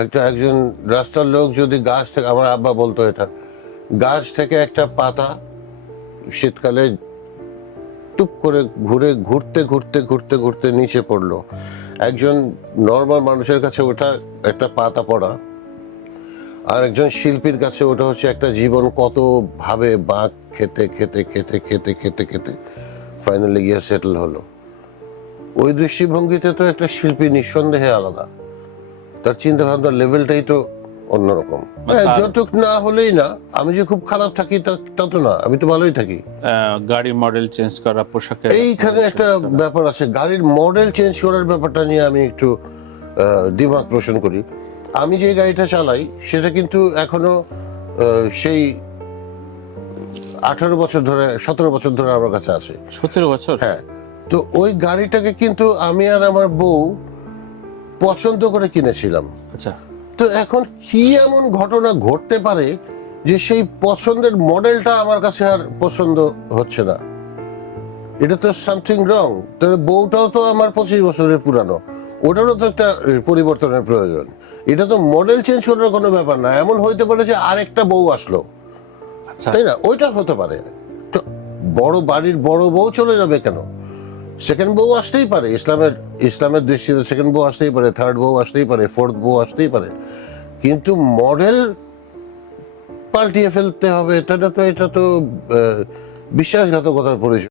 একজন রাস্তার লোক যদি গাছ থেকে, আমার আব্বা বলতো এটা, গাছ থেকে একটা পাতা শীতকালে টুক করে ঘুরতে ঘুরতে ঘুরতে ঘুরতে নিচে পড়লো, একজন নর্মাল মানুষের কাছে ওটা একটা পাতা পড়া, আর একজন শিল্পীর কাছে ওটা হচ্ছে একটা জীবন, কত ভাবে বাঁক খেতে খেতে খেতে খেতে খেতে খেতে ফাইনালি গিয়ে সেটেল হলো। ওই দৃষ্টিভঙ্গিতে তো একটা শিল্পী নিঃসন্দেহে আলাদা, তার চিন্তা ভাবনার লেভেলটাই তো অন্যরকম। যতটুক না হলেই না, আমি যে খুব খারাপ থাকি তা তো না, আমি তো ভালোই থাকি। গাড়ি মডেল চেঞ্জ করা, পোশাকের এইখানে একটা ব্যাপার আছে, গাড়ির মডেল চেঞ্জ করার ব্যাপারটা নিয়ে আমি একটু দিমাগ পোষণ করি। আমি যে গাড়িটা চালাই সেটা কিন্তু এখনো সেই 18 বছর ধরে 17 বছর ধরে আমার কাছে আছে। 17 বছর? হ্যাঁ। তো ওই গাড়িটাকে কিন্তু আমি আর আমার বউ পছন্দ করে কিনেছিলাম। আচ্ছা। তো এখন কি এমন ঘটনা ঘটতে পারে যে সেই পছন্দের মডেলটা আমার কাছে আর পছন্দ হচ্ছে না? এটা তো সামথিং রং। তবে বউটাও তো আমার 25 বছরের পুরানো, ওটারও তো একটা পরিবর্তনের প্রয়োজন। এটা তো মডেল চেঞ্জ করার কোনো ব্যাপার না। এমন হইতে পারে যে আরেকটা বউ আসলো, আচ্ছা, তাই না? ওইটা হতে পারে। তো বড় বাড়ির বড় বউ চলে যাবে কেন? সেকেন্ড বউ আসতেই পারে, ইসলামের দৃষ্টিতে সেকেন্ড বউ আসতেই পারে, থার্ড বউ আসতেই পারে, ফোর্থ বউ আসতেই পারে, কিন্তু মডেল পাল্টিয়ে ফেলতে হবে এটা তো বিশ্বাসঘাতকতার পরিচয়।